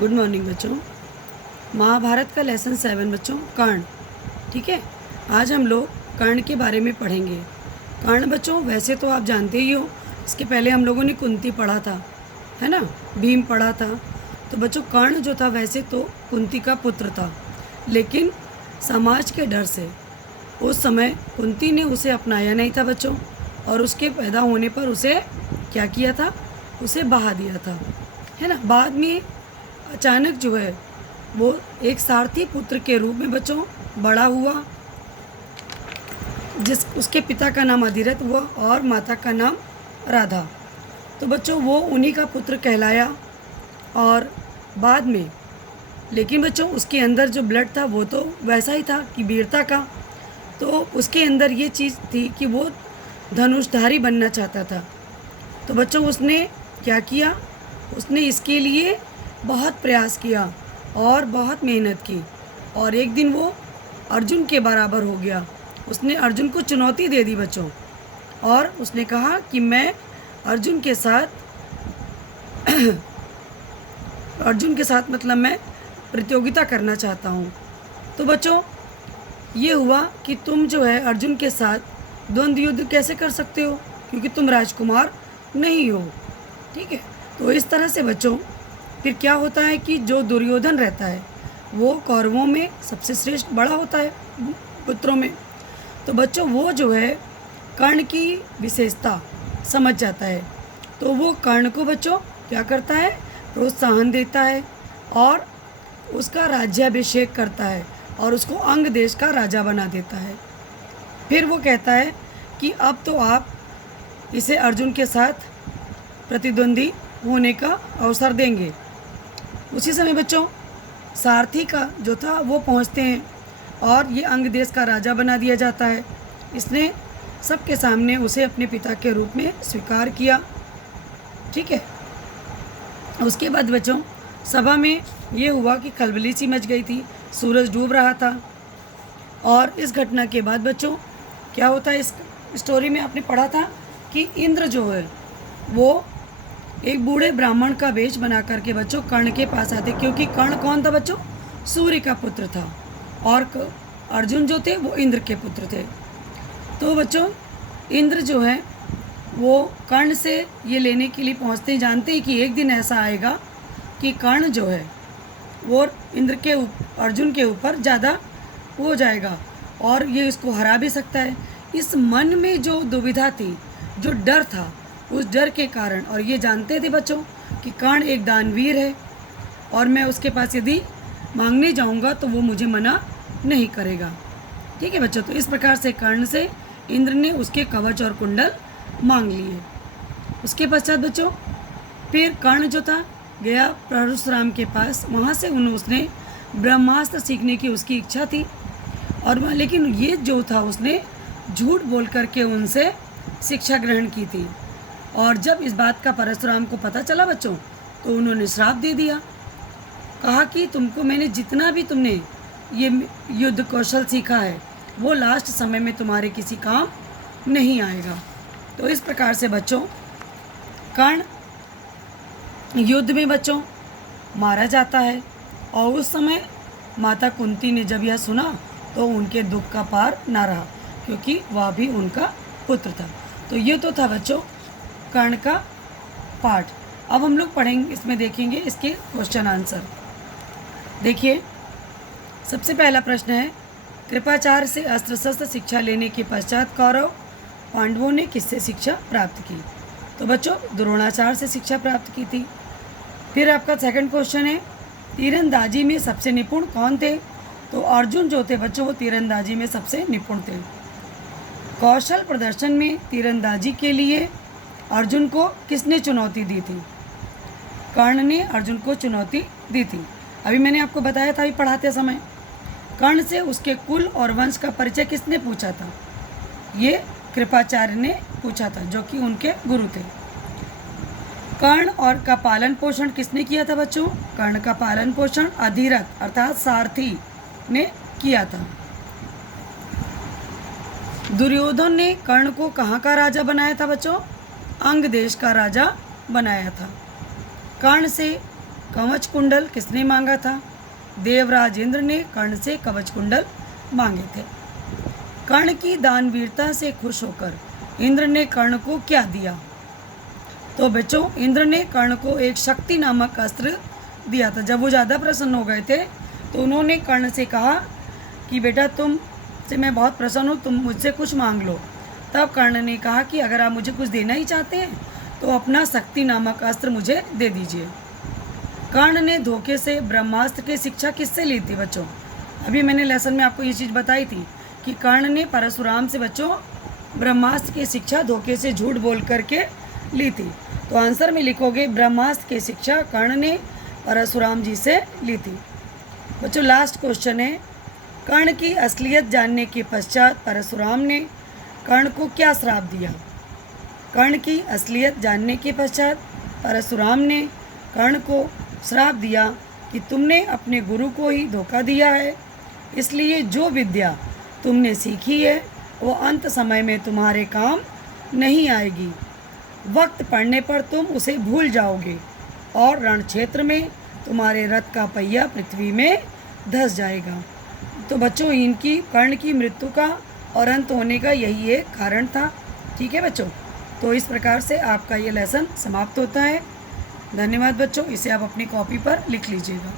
Good morning बच्चों। महाभारत का lesson 7 बच्चों, कर्ण। ठीक है, आज हम लोग कर्ण के बारे में पढ़ेंगे। कर्ण बच्चों वैसे तो आप जानते ही हो, इसके पहले हम लोगों ने कुंती पढ़ा था, है ना, भीम पढ़ा था। तो बच्चों कर्ण जो था वैसे तो कुंती का पुत्र था, लेकिन समाज के डर से उस समय कुंती ने उसे अपनाया नहीं था बच्चों, और उसके पैदा होने पर उसे क्या किया था, उसे बहा दिया था, है ना। बाद में अचानक जो है वो एक सारथी पुत्र के रूप में बच्चों बड़ा हुआ, जिस उसके पिता का नाम अधिरथ हुआ और माता का नाम राधा। तो बच्चों वो उन्हीं का पुत्र कहलाया। और बाद में लेकिन बच्चों उसके अंदर जो ब्लड था वो तो वैसा ही था कि वीरता का। तो उसके अंदर ये चीज़ थी कि वो धनुषधारी बनना चाहता था। तो बच्चों उसने क्या किया, उसने इसके लिए बहुत प्रयास किया और बहुत मेहनत की, और एक दिन वो अर्जुन के बराबर हो गया। उसने अर्जुन को चुनौती दे दी बच्चों, और उसने कहा कि मैं अर्जुन के साथ अर्जुन के साथ मतलब मैं प्रतियोगिता करना चाहता हूँ। तो बच्चों ये हुआ कि तुम जो है अर्जुन के साथ द्वंद्व युद्ध कैसे कर सकते हो, क्योंकि तुम राजकुमार नहीं हो। ठीक है, तो इस तरह से बच्चों फिर क्या होता है कि जो दुर्योधन रहता है वो कौरवों में सबसे श्रेष्ठ बड़ा होता है पुत्रों में। तो बच्चों वो जो है कर्ण की विशेषता समझ जाता है, तो वो कर्ण को बच्चों क्या करता है, प्रोत्साहन देता है और उसका राज्याभिषेक करता है और उसको अंग देश का राजा बना देता है। फिर वो कहता है कि अब तो आप इसे अर्जुन के साथ प्रतिद्वंदी होने का अवसर देंगे। उसी समय बच्चों सारथी का जो था वो पहुंचते हैं और ये अंग देश का राजा बना दिया जाता है। इसने सबके सामने उसे अपने पिता के रूप में स्वीकार किया। ठीक है, उसके बाद बच्चों सभा में ये हुआ कि खलबली सी मच गई थी, सूरज डूब रहा था। और इस घटना के बाद बच्चों क्या होता है, इस स्टोरी में आपने पढ़ा था कि इंद्र जो है वो एक बूढ़े ब्राह्मण का वेश बना करके बच्चों कर्ण के पास आते, क्योंकि कर्ण कौन था बच्चों, सूर्य का पुत्र था, और अर्जुन जो थे वो इंद्र के पुत्र थे। तो बच्चों इंद्र जो है वो कर्ण से ये लेने के लिए पहुंचते, जानते हैं कि एक दिन ऐसा आएगा कि कर्ण जो है वो इंद्र के अर्जुन के ऊपर ज़्यादा हो जाएगा और ये इसको हरा भी सकता है। इस मन में जो दुविधा थी, जो डर था, उस डर के कारण, और ये जानते थे बच्चों कि कर्ण एक दानवीर है और मैं उसके पास यदि मांगने जाऊंगा तो वो मुझे मना नहीं करेगा। ठीक है बच्चों, तो इस प्रकार से कर्ण से इंद्र ने उसके कवच और कुंडल मांग लिए। उसके पश्चात बच्चों फिर कर्ण जो था गया परशुराम के पास, वहाँ से उसने ब्रह्मास्त्र सीखने की उसकी इच्छा थी, और वह लेकिन ये जो था उसने झूठ बोल करके उनसे शिक्षा ग्रहण की थी। और जब इस बात का परशुराम को पता चला बच्चों, तो उन्होंने श्राप दे दिया, कहा कि तुमको मैंने जितना भी तुमने ये युद्ध कौशल सीखा है वो लास्ट समय में तुम्हारे किसी काम नहीं आएगा। तो इस प्रकार से बच्चों कर्ण युद्ध में बच्चों मारा जाता है, और उस समय माता कुंती ने जब यह सुना तो उनके दुख का पार ना रहा, क्योंकि वह भी उनका पुत्र था। तो ये तो था बच्चों कर्ण का पाठ। अब हम लोग पढ़ेंगे, इसमें देखेंगे इसके क्वेश्चन आंसर। देखिए सबसे पहला प्रश्न है, कृपाचार्य से अस्त्र शस्त्र शिक्षा लेने के पश्चात कौरव पांडवों ने किससे शिक्षा प्राप्त की। तो बच्चों द्रोणाचार्य से शिक्षा प्राप्त की थी। फिर आपका सेकंड क्वेश्चन है, तीरंदाजी में सबसे निपुण कौन थे। तो अर्जुन जो थे बच्चों वो तीरंदाजी में सबसे निपुण थे। कौशल प्रदर्शन में तीरंदाजी के लिए अर्जुन को किसने चुनौती दी थी। कर्ण ने अर्जुन को चुनौती दी थी। अभी मैंने आपको बताया था अभी पढ़ाते समय, कर्ण से उसके कुल और वंश का परिचय किसने पूछा था, ये कृपाचार्य ने पूछा था, जो कि उनके गुरु थे। कर्ण और का पालन पोषण किसने किया था बच्चों, कर्ण का पालन पोषण अधिरथ अर्थात सारथी ने किया था। दुर्योधन ने कर्ण को कहाँ का राजा बनाया था बच्चों, अंग देश का राजा बनाया था। कर्ण से कवच कुंडल किसने मांगा था? देवराज इंद्र ने कर्ण से कवच कुंडल मांगे थे। कर्ण की दानवीरता से खुश होकर इंद्र ने कर्ण को क्या दिया? तो बच्चों, इंद्र ने कर्ण को एक शक्ति नामक अस्त्र दिया था। जब वो ज़्यादा प्रसन्न हो गए थे तो उन्होंने कर्ण से कहा कि बेटा तुम से मैं बहुत प्रसन्न हूँ, तुम मुझसे कुछ मांग लो। तब कर्ण ने कहा कि अगर आप मुझे कुछ देना ही चाहते हैं तो अपना शक्ति नामक अस्त्र मुझे दे दीजिए। कर्ण ने धोखे से ब्रह्मास्त्र की शिक्षा किससे ली थी बच्चों? अभी मैंने लेसन में आपको ये चीज़ बताई थी कि कर्ण ने परशुराम से बच्चों ब्रह्मास्त्र की शिक्षा धोखे से झूठ बोल करके ली थी। तो आंसर में लिखोगे ब्रह्मास्त्र की शिक्षा कर्ण ने परशुराम जी से ली थी। बच्चों लास्ट क्वेश्चन है, कर्ण की असलियत जानने के पश्चात परशुराम ने कर्ण को क्या श्राप दिया? कर्ण की असलियत जानने के पश्चात परशुराम ने कर्ण को श्राप दिया कि तुमने अपने गुरु को ही धोखा दिया है, इसलिए जो विद्या तुमने सीखी है वो अंत समय में तुम्हारे काम नहीं आएगी। वक्त पड़ने पर तुम उसे भूल जाओगे और रण क्षेत्र में तुम्हारे रथ का पहिया पृथ्वी में धंस जाएगा। तो बच्चों इनकी कर्ण की मृत्यु का और अंत होने का यही एक कारण था। ठीक है बच्चों, तो इस प्रकार से आपका ये लेसन समाप्त होता है। धन्यवाद बच्चों, इसे आप अपनी कॉपी पर लिख लीजिएगा।